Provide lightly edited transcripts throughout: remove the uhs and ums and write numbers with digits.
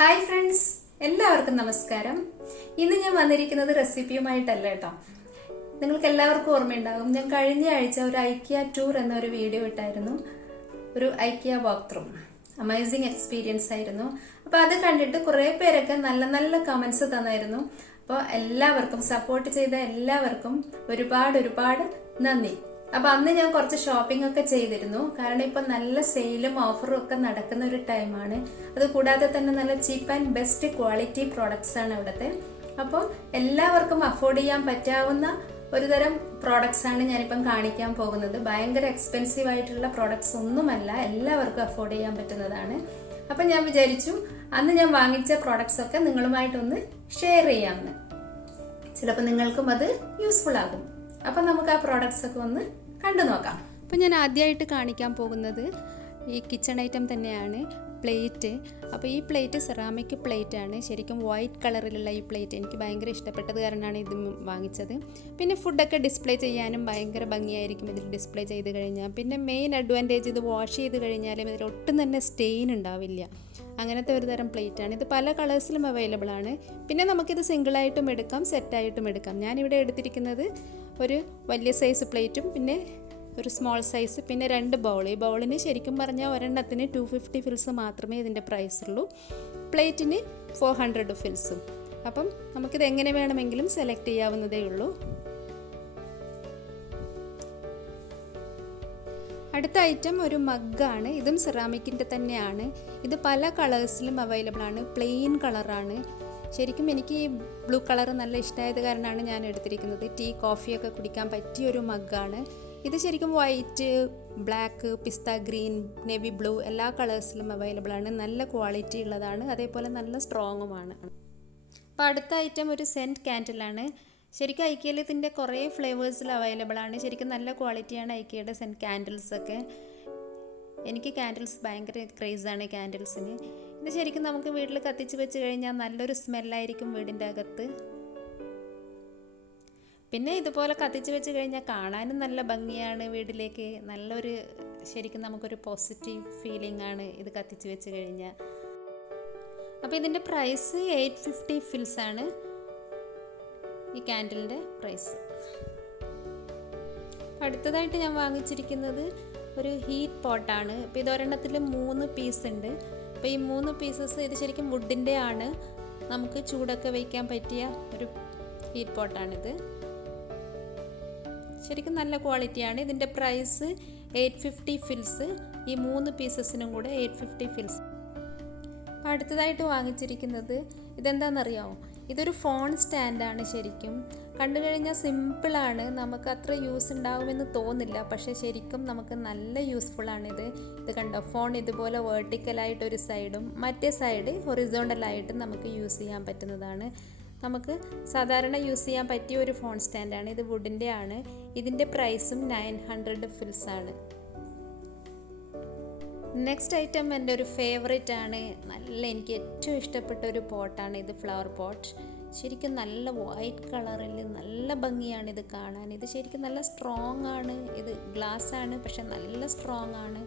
Hi friends, എല്ലാവർക്കും നമസ്കാരം. ഇന്ന് ഞാൻ വന്നിരിക്കുന്നത് റെസിപ്പിയുമായിട്ടല്ല കേട്ടോ. നിങ്ങൾക്ക് എല്ലാവർക്കും ഓർമ്മയുണ്ടാകും, ഞാൻ കഴിഞ്ഞ ആഴ്ച ഒരു ഐക്കിയ ടൂർ എന്നൊരു വീഡിയോ ഇട്ടായിരുന്നു. ഒരു IKEA walk through, amazing experience ആയിരുന്നു. അപ്പൊ അത് കണ്ടിട്ട് കുറെ പേരൊക്കെ നല്ല നല്ല കമന്റ്സ് തന്നായിരുന്നു. അപ്പോൾ എല്ലാവർക്കും, സപ്പോർട്ട് ചെയ്ത എല്ലാവർക്കും ഒരുപാട് നന്ദി. അപ്പൊ അന്ന് ഞാൻ കുറച്ച് ഷോപ്പിംഗ് ഒക്കെ ചെയ്തിരുന്നു. കാരണം ഇപ്പൊ നല്ല സെയിലും ഓഫറും ഒക്കെ നടക്കുന്ന ഒരു ടൈമാണ്. അത് കൂടാതെ തന്നെ നല്ല ചീപ്പ് ആൻഡ് ബെസ്റ്റ് ക്വാളിറ്റി പ്രോഡക്ട്സ് ആണ് അവിടുത്തെ. അപ്പോൾ എല്ലാവർക്കും അഫോർഡ് ചെയ്യാൻ പറ്റാവുന്ന ഒരു തരം പ്രോഡക്ട്സ് ആണ് ഞാനിപ്പം കാണിക്കാൻ പോകുന്നത്. ഭയങ്കര എക്സ്പെൻസീവ് ആയിട്ടുള്ള പ്രോഡക്ട്സ് ഒന്നുമല്ല, എല്ലാവർക്കും അഫോർഡ് ചെയ്യാൻ പറ്റുന്നതാണ്. അപ്പൊ ഞാൻ വിചാരിച്ചു അന്ന് ഞാൻ വാങ്ങിച്ച പ്രോഡക്ട്സ് ഒക്കെ നിങ്ങളുമായിട്ടൊന്ന് ഷെയർ ചെയ്യാമെന്ന്. ചിലപ്പോൾ നിങ്ങൾക്കും അത് യൂസ്ഫുൾ ആകും. അപ്പൊ നമുക്ക് ആ പ്രോഡക്ട്സ് ഒക്കെ ഒന്ന് കണ്ടു നോക്കാം. അപ്പൊ ഞാൻ ആദ്യമായിട്ട് കാണിക്കാൻ പോകുന്നത് ഈ കിച്ചൺ ഐറ്റം തന്നെയാണ്, പ്ലേറ്റ്. അപ്പോൾ ഈ പ്ലേറ്റ് സെറാമിക് പ്ലേറ്റ് ആണ്. ശരിക്കും വൈറ്റ് കളറിലുള്ള ഈ പ്ലേറ്റ് എനിക്ക് ഭയങ്കര ഇഷ്ടപ്പെട്ടത് കാരണമാണ് ഇത് വാങ്ങിച്ചത്. പിന്നെ ഫുഡൊക്കെ ഡിസ്പ്ലേ ചെയ്യാനും ഭയങ്കര ഭംഗിയായിരിക്കും ഇതിൽ ഡിസ്പ്ലേ ചെയ്ത് കഴിഞ്ഞാൽ. പിന്നെ മെയിൻ അഡ്വാൻറ്റേജ്, ഇത് വാഷ് ചെയ്ത് കഴിഞ്ഞാലും ഇതിൽ ഒട്ടും തന്നെ സ്റ്റെയിൻ ഉണ്ടാവില്ല. അങ്ങനത്തെ ഒരു തരം പ്ലേറ്റ് ആണ് ഇത്. പല കളേഴ്സിലും അവൈലബിൾ ആണ്. പിന്നെ നമുക്കിത് സിംഗിളായിട്ടും എടുക്കാം, സെറ്റായിട്ടും എടുക്കാം. ഞാനിവിടെ എടുത്തിരിക്കുന്നത് ഒരു വലിയ സൈസ് പ്ലേറ്റും പിന്നെ ഒരു സ്മോൾ സൈസ്, പിന്നെ 2 ബൗൾ. ഈ ബൗളിന് ശരിക്കും പറഞ്ഞാൽ ഒരെണ്ണത്തിന് 250 ഫിൽസ് മാത്രമേ ഇതിൻ്റെ പ്രൈസ് ഉള്ളൂ. പ്ലേറ്റിന് 400 ഫിൽസും. അപ്പം നമുക്കിത് എങ്ങനെ വേണമെങ്കിലും സെലക്ട് ചെയ്യാവുന്നതേ ഉള്ളൂ. അടുത്ത ഐറ്റം ഒരു മഗ്ഗാണ്. ഇതും സെറാമിക്കിൻ്റെ തന്നെയാണ്. ഇത് പല കളേഴ്സിലും അവൈലബിൾ ആണ്. പ്ലെയിൻ കളറാണ്. ശരിക്കും എനിക്ക് ഈ ബ്ലൂ കളർ നല്ല ഇഷ്ടമായത് കാരണമാണ് ഞാൻ എടുത്തിരിക്കുന്നത്. ടീ കോഫിയൊക്കെ കുടിക്കാൻ പറ്റിയൊരു മഗ്ഗാണ് ഇത്. ശരിക്കും വൈറ്റ്, ബ്ലാക്ക്, പിസ്ത ഗ്രീൻ, നേവി ബ്ലൂ എല്ലാ കളേഴ്സിലും അവൈലബിൾ ആണ്. നല്ല ക്വാളിറ്റി ഉള്ളതാണ്, അതേപോലെ നല്ല സ്ട്രോങ്ങുമാണ്. അപ്പോൾ അടുത്ത ഐറ്റം ഒരു സെൻറ്റ് കാൻഡിലാണ്. ശരിക്കും ഐക്കിയയിൽ ഇതിൻ്റെ കുറേ ഫ്ലേവേഴ്സിൽ അവൈലബിൾ ആണ്. ശരിക്കും നല്ല ക്വാളിറ്റിയാണ് ഐക്കിയയുടെ സെൻറ്റ് കാൻഡിൽസൊക്കെ. എനിക്ക് കാൻഡിൽസ് ഭയങ്കര ക്രേസാണ് കാൻഡിൽസിന്. ഇത് ശരിക്കും നമുക്ക് വീട്ടിൽ കത്തിച്ച് വെച്ച് കഴിഞ്ഞാൽ നല്ലൊരു സ്മെല്ലായിരിക്കും വീടിൻ്റെ അകത്ത്. പിന്നെ ഇതുപോലെ കത്തിച്ച് വെച്ച് കഴിഞ്ഞാൽ കാണാനും നല്ല ഭംഗിയാണ് വീട്ടിലേക്ക്. നല്ലൊരു, ശരിക്കും നമുക്കൊരു പോസിറ്റീവ് ഫീലിംഗ് ആണ് ഇത് കത്തിച്ച് വെച്ച് കഴിഞ്ഞാൽ. അപ്പോൾ ഇതിൻ്റെ പ്രൈസ് 850 ഫിൽസ് ആണ് ഈ കാൻഡിലിൻ്റെ പ്രൈസ്. അടുത്തതായിട്ട് ഞാൻ വാങ്ങിച്ചിരിക്കുന്നത് ഒരു ഹീറ്റ് പോട്ടാണ്. ഇപ്പോൾ ഇതൊരെണ്ണത്തിൽ 3 പീസ് ഉണ്ട്. അപ്പോൾ ഈ 3 പീസസ് ഇത് ശരിക്കും വുഡിൻ്റെ ആണ്. നമുക്ക് ചൂടൊക്കെ വയ്ക്കാൻ പറ്റിയ ഒരു ഹീറ്റ് പോട്ടാണിത്. ശരിക്കും നല്ല ക്വാളിറ്റിയാണ്. ഇതിൻ്റെ പ്രൈസ് 850 ഫിൽസ്. ഈ 3 പീസസിനും കൂടെ 850 ഫിൽസ്. അടുത്തതായിട്ട് വാങ്ങിച്ചിരിക്കുന്നത് ഇതെന്താണെന്നറിയാമോ? ഇതൊരു ഫോൺ സ്റ്റാൻഡാണ്. ശരിക്കും കണ്ടു കഴിഞ്ഞാൽ സിമ്പിളാണ്, നമുക്ക് അത്ര യൂസ് ഉണ്ടാവുമെന്ന് തോന്നില്ല. പക്ഷേ ശരിക്കും നമുക്ക് നല്ല യൂസ്ഫുള്ളാണിത്. ഇത് കണ്ടോ, ഫോൺ ഇതുപോലെ വേർട്ടിക്കലായിട്ട് ഒരു സൈഡും മറ്റേ സൈഡ് ഹൊറിസോണ്ടലായിട്ട് നമുക്ക് യൂസ് ചെയ്യാൻ പറ്റുന്നതാണ്. നമുക്ക് സാധാരണ യൂസ് ചെയ്യാൻ പറ്റിയ ഒരു ഫോൺ സ്റ്റാൻഡാണ് ഇത്. വുഡിൻ്റെ ആണ്. ഇതിൻ്റെ പ്രൈസും 900 ഫിൽസ് ആണ്. നെക്സ്റ്റ് ഐറ്റം എൻ്റെ ഒരു ഫേവറേറ്റ് ആണ്. എനിക്ക് ഏറ്റവും ഇഷ്ടപ്പെട്ട ഒരു പോട്ടാണ് ഇത്, ഫ്ലവർ പോട്ട്. ശരിക്കും നല്ല വൈറ്റ് കളറിൽ നല്ല ഭംഗിയാണ് ഇത് കാണാൻ. ഇത് ശരിക്കും നല്ല സ്ട്രോങ് ആണ്. ഇത് ഗ്ലാസ് ആണ്, പക്ഷെ നല്ല സ്ട്രോങ് ആണ്.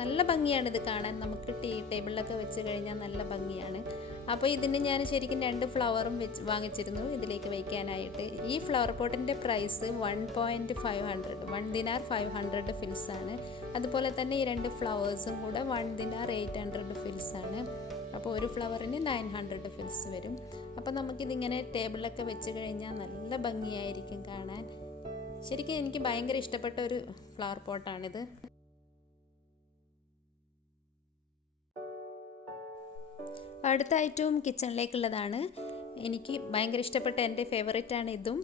നല്ല ഭംഗിയാണ് ഇത് കാണാൻ. നമുക്ക് ടീ ടേബിളിലൊക്കെ വെച്ച് കഴിഞ്ഞാൽ നല്ല ഭംഗിയാണ്. അപ്പോൾ ഇതിന് ഞാൻ ശരിക്കും 2 ഫ്ലവറും വാങ്ങിച്ചിരുന്നു ഇതിലേക്ക് വയ്ക്കാനായിട്ട്. ഈ ഫ്ലവർ പോട്ടിൻ്റെ പ്രൈസ് 1 ദിനാർ 500 ഫിൽസ് ആണ്. അതുപോലെ തന്നെ ഈ 2 ഫ്ലവേഴ്സും കൂടെ 1 ദിനാർ 800 ഫിൽസ് ആണ്. അപ്പോൾ ഒരു ഫ്ലവറിന് 900 ഫിൽസ് വരും. അപ്പോൾ നമുക്കിതിങ്ങനെ ടേബിളിലൊക്കെ വെച്ച് കഴിഞ്ഞാൽ നല്ല ഭംഗിയായിരിക്കും കാണാൻ. ശരിക്കും എനിക്ക് ഭയങ്കര ഇഷ്ടപ്പെട്ട ഒരു ഫ്ലവർ പോട്ടാണിത്. അടുത്ത ഐറ്റവും കിച്ചണിലേക്കുള്ളതാണ്. എനിക്ക് ഭയങ്കര ഇഷ്ടപ്പെട്ട എൻ്റെ ഫേവറേറ്റ് ആണ് ഇതും.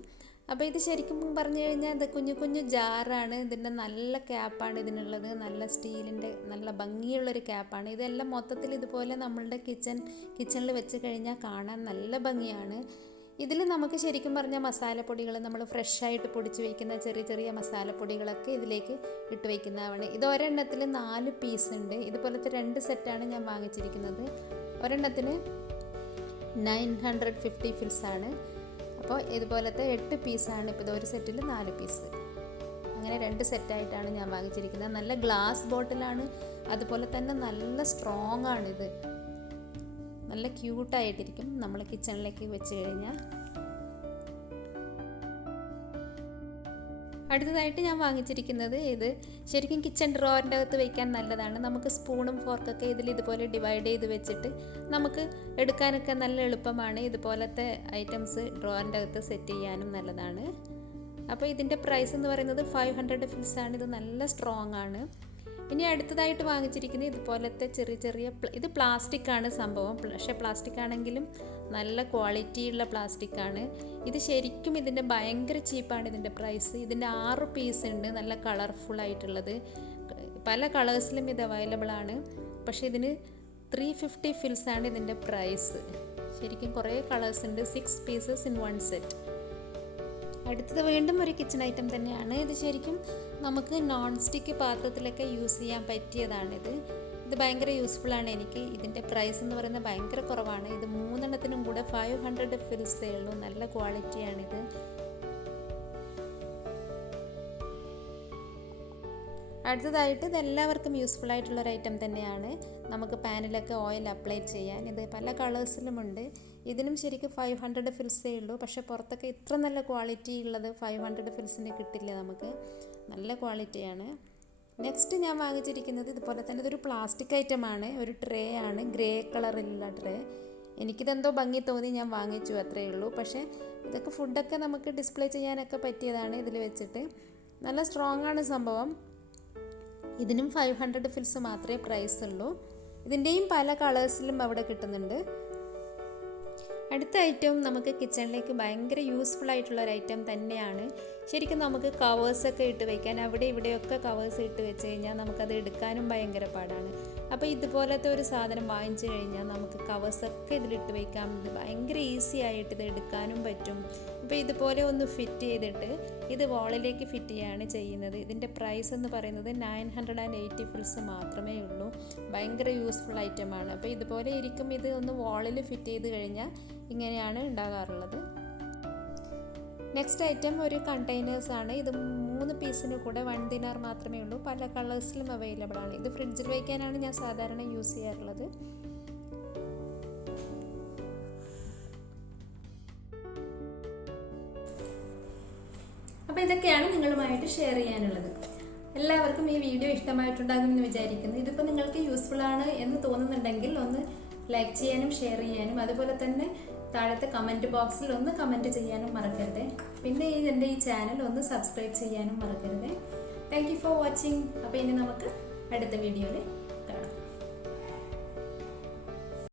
അപ്പോൾ ഇത് ശരിക്കും പറഞ്ഞു കഴിഞ്ഞാൽ ഇത് കുഞ്ഞു കുഞ്ഞു ജാറാണ്. ഇതിൻ്റെ നല്ല ക്യാപ്പാണ് ഇതിനുള്ളത്. നല്ല സ്റ്റീലിൻ്റെ നല്ല ഭംഗിയുള്ളൊരു ക്യാപ്പാണ്. ഇതെല്ലാം മൊത്തത്തിൽ ഇതുപോലെ നമ്മളുടെ കിച്ചണിൽ വെച്ച് കഴിഞ്ഞാൽ കാണാൻ നല്ല ഭംഗിയാണ്. ഇതിൽ നമുക്ക് ശരിക്കും പറഞ്ഞാൽ മസാലപ്പൊടികൾ, നമ്മൾ ഫ്രഷായിട്ട് പൊടിച്ച് വയ്ക്കുന്ന ചെറിയ ചെറിയ മസാലപ്പൊടികളൊക്കെ ഇതിലേക്ക് ഇട്ട് വയ്ക്കുന്നതാണ്. ഇത് ഒരെണ്ണത്തിൽ 4 പീസ് ഉണ്ട്. ഇതുപോലത്തെ 2 സെറ്റാണ് ഞാൻ വാങ്ങിച്ചിരിക്കുന്നത്. ഒരെണ്ണത്തിന് 950 ഫിൽസ് ആണ്. അപ്പോൾ ഇതുപോലത്തെ 8 പീസാണ്. ഇപ്പോൾ ഇത് ഒരു സെറ്റിൽ 4 പീസ്. അങ്ങനെ 2 സെറ്റായിട്ടാണ് ഞാൻ വാങ്ങിച്ചിരിക്കുന്നത്. നല്ല ഗ്ലാസ് ബോട്ടിലാണ്, അതുപോലെ തന്നെ നല്ല സ്ട്രോങ് ആണിത്. നല്ല ക്യൂട്ടായിട്ടിരിക്കും നമ്മൾ കിച്ചണിലേക്ക് വെച്ച് കഴിഞ്ഞാൽ. അടുത്തതായിട്ട് ഞാൻ വാങ്ങിച്ചിരിക്കുന്നത് ഇത് ശരിക്കും കിച്ചൺ ഡ്രോവറിൻ്റെ അകത്ത് വയ്ക്കാൻ നല്ലതാണ്. നമുക്ക് സ്പൂണും ഫോർക്കൊക്കെ ഇതിൽ ഇതുപോലെ ഡിവൈഡ് ചെയ്ത് വെച്ചിട്ട് നമുക്ക് എടുക്കാനൊക്കെ നല്ല എളുപ്പമാണ്. ഇതുപോലത്തെ ഐറ്റംസ് ഡ്രോവറിൻ്റെ അകത്ത് സെറ്റ് ചെയ്യാനും നല്ലതാണ്. അപ്പോൾ ഇതിൻ്റെ പ്രൈസ് എന്ന് പറയുന്നത് 500 ഫിൽസ് ആണ്. ഇത് നല്ല സ്ട്രോങ് ആണ്. ഇനി അടുത്തതായിട്ട് വാങ്ങിച്ചിരിക്കുന്നത് ഇതുപോലത്തെ ചെറിയ ഇത് പ്ലാസ്റ്റിക് ആണ് സംഭവം. പക്ഷേ പ്ലാസ്റ്റിക് ആണെങ്കിലും നല്ല ക്വാളിറ്റിയുള്ള പ്ലാസ്റ്റിക് ആണ്. ഇത് ശരിക്കും ഇതിൻ്റെ ഭയങ്കര ചീപ്പാണ് ഇതിൻ്റെ പ്രൈസ്. ഇതിൻ്റെ 6 പീസ് ഉണ്ട്, നല്ല കളർഫുൾ ആയിട്ടുള്ളത്. പല കളേഴ്സിലും ഇത് അവൈലബിൾ ആണ്. പക്ഷേ ഇതിന് 350 ഫിൽസ് ആണ് ഇതിൻ്റെ പ്രൈസ്. ശരിക്കും കുറേ കളേഴ്സ് ഉണ്ട്. 6 പീസസ് ഇൻ 1 സെറ്റ്. അടുത്തത് വീണ്ടും ഒരു കിച്ചൺ ഐറ്റം തന്നെയാണ്. ഇത് ശരിക്കും നമുക്ക് നോൺ സ്റ്റിക്ക് പാത്രത്തിലൊക്കെ യൂസ് ചെയ്യാൻ പറ്റിയതാണിത്. ഇത് ഭയങ്കര യൂസ്ഫുൾ ആണ് എനിക്ക്. ഇതിൻ്റെ പ്രൈസ് എന്ന് പറയുന്നത് ഭയങ്കര കുറവാണ്. ഇത് 3 എണ്ണത്തിനും കൂടെ 500 ഫിൽസേ ഉള്ളൂ. നല്ല ക്വാളിറ്റിയാണിത്. അടുത്തതായിട്ട് ഇത് എല്ലാവർക്കും യൂസ്ഫുൾ ആയിട്ടുള്ളൊരു ഐറ്റം തന്നെയാണ്. നമുക്ക് പാനിലൊക്കെ ഓയിൽ അപ്ലൈ ചെയ്യാൻ. ഇത് പല കളേഴ്സിലുമുണ്ട്. ഇതിനും ശരിക്കും 500 ഫിൽസേ ഉള്ളൂ. പക്ഷേ പുറത്തൊക്കെ ഇത്ര നല്ല ക്വാളിറ്റി ഉള്ളത് 500 ഫിൽസിന് കിട്ടില്ല നമുക്ക്. നല്ല ക്വാളിറ്റിയാണ്. നെക്സ്റ്റ് ഞാൻ വാങ്ങിച്ചിരിക്കുന്നത് ഇതുപോലെ തന്നെ ഇതൊരു പ്ലാസ്റ്റിക് ഐറ്റമാണ്. ഒരു ട്രേ ആണ്, ഗ്രേ കളറിലുള്ള ട്രേ. എനിക്കിതെന്തോ ഭംഗി തോന്നി ഞാൻ വാങ്ങിച്ചു, അത്രയേ ഉള്ളൂ. പക്ഷേ ഇതൊക്കെ ഫുഡൊക്കെ നമുക്ക് ഡിസ്പ്ലേ ചെയ്യാനൊക്കെ പറ്റിയതാണ് ഇതിൽ വെച്ചിട്ട്. നല്ല സ്ട്രോങ് ആണ് സംഭവം. ഇതിനും 500 ഫിൽസ് മാത്രമേ പ്രൈസ് ഉള്ളൂ. ഇതിൻ്റെയും പല കളേഴ്സിലും അവിടെ കിട്ടുന്നുണ്ട്. അടുത്ത ഐറ്റം നമുക്ക് കിച്ചണിലേക്ക് ഭയങ്കര യൂസ്ഫുൾ ആയിട്ടുള്ള ഒരു ഐറ്റം തന്നെയാണ്. ശരിക്കും നമുക്ക് കവേഴ്സൊക്കെ ഇട്ട് വയ്ക്കാൻ, അവിടെ ഇവിടെയൊക്കെ കവേഴ്സ് ഇട്ട് വെച്ച് കഴിഞ്ഞാൽ നമുക്കത് എടുക്കാനും ഭയങ്കര പാടാണ്. അപ്പോൾ ഇതുപോലത്തെ ഒരു സാധനം വാങ്ങിച്ചു കഴിഞ്ഞാൽ നമുക്ക് കവേഴ്സൊക്കെ ഇതിലിട്ട് വയ്ക്കാം. ഇത് ഭയങ്കര ഈസി ആയിട്ട് ഇത് എടുക്കാനും പറ്റും. അപ്പോൾ ഇതുപോലെ ഒന്ന് ഫിറ്റ് ചെയ്തിട്ട് ഇത് വാളിലേക്ക് ഫിറ്റ് ചെയ്യുകയാണ് ചെയ്യുന്നത്. ഇതിൻ്റെ പ്രൈസ് എന്ന് പറയുന്നത് 980 ഫിൽസ് മാത്രമേ ഉള്ളൂ. ഭയങ്കര യൂസ്ഫുൾ ഐറ്റമാണ്. അപ്പോൾ ഇതുപോലെ ഇരിക്കും. ഇത് ഒന്ന് വാളിൽ ഫിറ്റ് ചെയ്ത് കഴിഞ്ഞാൽ ഇങ്ങനെയാണ് ഉണ്ടാകാറുള്ളത്. നെക്സ്റ്റ് ഐറ്റം ഒരു കണ്ടെയ്നേഴ്സ് ആണ്. ഇത് 3 പീസിന് കൂടെ 1 ദിനാർ മാത്രമേ ഉള്ളൂ. പല കളേഴ്സിലും അവൈലബിൾ ആണ്. ഇത് ഫ്രിഡ്ജിൽ വയ്ക്കാനാണ് ഞാൻ സാധാരണ യൂസ് ചെയ്യാറുള്ളത്. അപ്പോൾ ഇതൊക്കെയാണ് നിങ്ങളുമായിട്ട് ഷെയർ ചെയ്യാനുള്ളത്. എല്ലാവർക്കും ഈ വീഡിയോ ഇഷ്ടമായിട്ടുണ്ടാകുമെന്ന് വിചാരിക്കുന്നു. ഇതിപ്പോൾ നിങ്ങൾക്ക് യൂസ്ഫുൾ ആണ് എന്ന് തോന്നുന്നുണ്ടെങ്കിൽ ഒന്ന് ലൈക്ക് ചെയ്യാനും ഷെയർ ചെയ്യാനും, അതുപോലെ തന്നെ താഴത്തെ കമൻറ്റ് ബോക്സിൽ ഒന്ന് കമൻറ്റ് ചെയ്യാനും മറക്കരുത്. പിന്നെ എൻ്റെ ഈ ചാനൽ ഒന്ന് സബ്സ്ക്രൈബ് ചെയ്യാനും മറക്കരുത്. Thank you for watching. അപ്പോൾ ഇനി നമുക്ക് അടുത്ത വീഡിയോയിൽ കാണാം.